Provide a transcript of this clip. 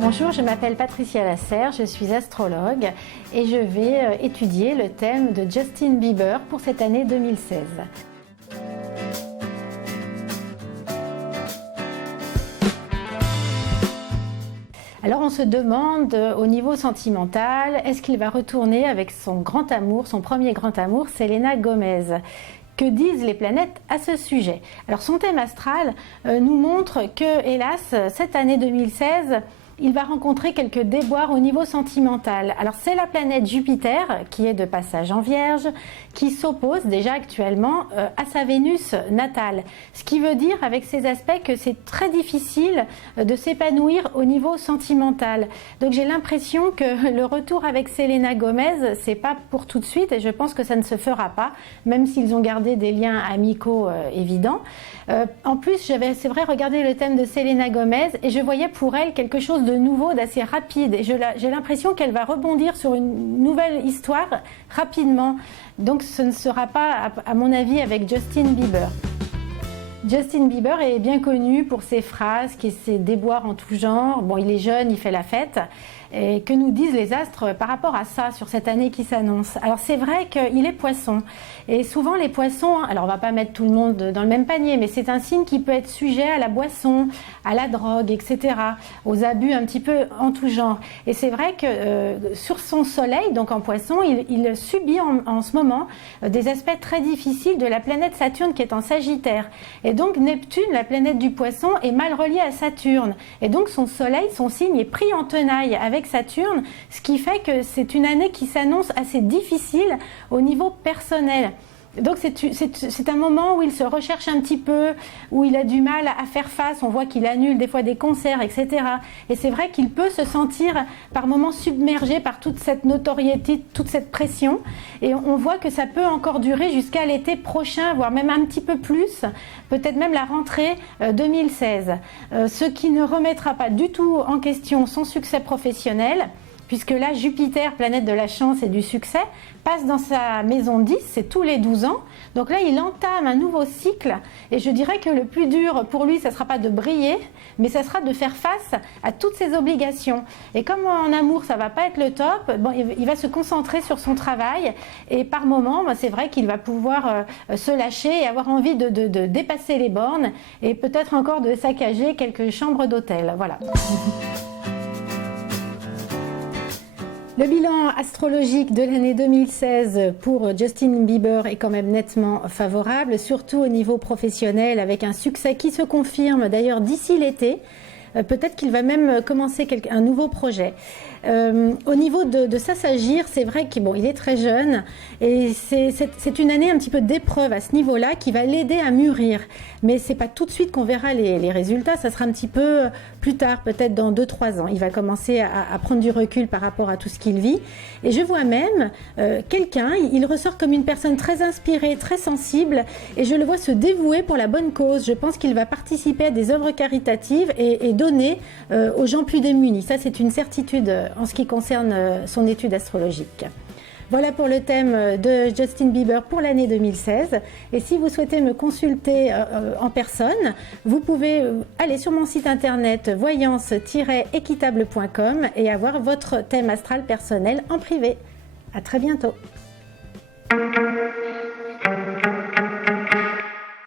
Bonjour, je m'appelle Patricia Lasserre, je suis astrologue et je vais étudier le thème de Justin Bieber pour cette année 2016. Alors on se demande au niveau sentimental, est-ce qu'il va retourner avec son grand amour, son premier grand amour, Selena Gomez? Que disent les planètes à ce sujet? Alors son thème astral nous montre que, hélas, cette année 2016, il va rencontrer quelques déboires au niveau sentimental. Alors c'est la planète Jupiter qui est de passage en Vierge, qui s'oppose déjà actuellement à sa Vénus natale. Ce qui veut dire avec ces aspects que c'est très difficile de s'épanouir au niveau sentimental. Donc j'ai l'impression que le retour avec Selena Gomez, c'est pas pour tout de suite et je pense que ça ne se fera pas, même s'ils ont gardé des liens amicaux évidents. En plus, j'avais, c'est vrai, regardé le thème de Selena Gomez et je voyais pour elle quelque chose de nouveau, d'assez rapide. Et j'ai l'impression qu'elle va rebondir sur une nouvelle histoire rapidement. Donc ce ne sera pas, à mon avis, avec Justin Bieber. Justin Bieber est bien connu pour ses phrases, ses déboires en tout genre. Bon, il est jeune, il fait la fête. Et que nous disent les astres par rapport à ça, sur cette année qui s'annonce? Alors c'est vrai qu'il est poisson. Et souvent les poissons, alors on ne va pas mettre tout le monde dans le même panier, mais c'est un signe qui peut être sujet à la boisson, à la drogue, etc. Aux abus un petit peu en tout genre. Et c'est vrai que sur son soleil, donc en poisson, il subit en ce moment des aspects très difficiles de la planète Saturne qui est en Sagittaire. Et donc Neptune, la planète du poisson, est mal reliée à Saturne. Et donc son soleil, son signe est pris en tenaille avec Saturne, ce qui fait que c'est une année qui s'annonce assez difficile au niveau personnel. Donc c'est un moment où il se recherche un petit peu, où il a du mal à faire face, on voit qu'il annule des fois des concerts, etc. Et c'est vrai qu'il peut se sentir par moments submergé par toute cette notoriété, toute cette pression. Et on voit que ça peut encore durer jusqu'à l'été prochain, voire même un petit peu plus, peut-être même la rentrée 2016. Ce qui ne remettra pas du tout en question son succès professionnel, puisque là, Jupiter, planète de la chance et du succès, passe dans sa maison 10, c'est tous les 12 ans. Donc là, il entame un nouveau cycle. Et je dirais que le plus dur pour lui, ça ne sera pas de briller, mais ça sera de faire face à toutes ses obligations. Et comme en amour, ça ne va pas être le top, bon, il va se concentrer sur son travail. Et par moments, c'est vrai qu'il va pouvoir se lâcher et avoir envie de dépasser les bornes et peut-être encore de saccager quelques chambres d'hôtel. Voilà. Le bilan astrologique de l'année 2016 pour Justin Bieber est quand même nettement favorable, surtout au niveau professionnel, avec un succès qui se confirme d'ailleurs d'ici l'été. Peut-être qu'il va même commencer un nouveau projet. Au niveau de ça s'agir, c'est vrai qu'il est très jeune et c'est une année un petit peu d'épreuve à ce niveau-là qui va l'aider à mûrir. Mais c'est pas tout de suite qu'on verra les résultats, ça sera un petit peu plus tard, peut-être dans 2-3 ans. Il va commencer à prendre du recul par rapport à tout ce qu'il vit. Et je vois même quelqu'un, il ressort comme une personne très inspirée, très sensible et je le vois se dévouer pour la bonne cause. Je pense qu'il va participer à des œuvres caritatives et donner aux gens plus démunis. Ça, c'est une certitude en ce qui concerne son étude astrologique. Voilà pour le thème de Justin Bieber pour l'année 2016. Et si vous souhaitez me consulter en personne, vous pouvez aller sur mon site internet voyance-équitable.com et avoir votre thème astral personnel en privé. À très bientôt.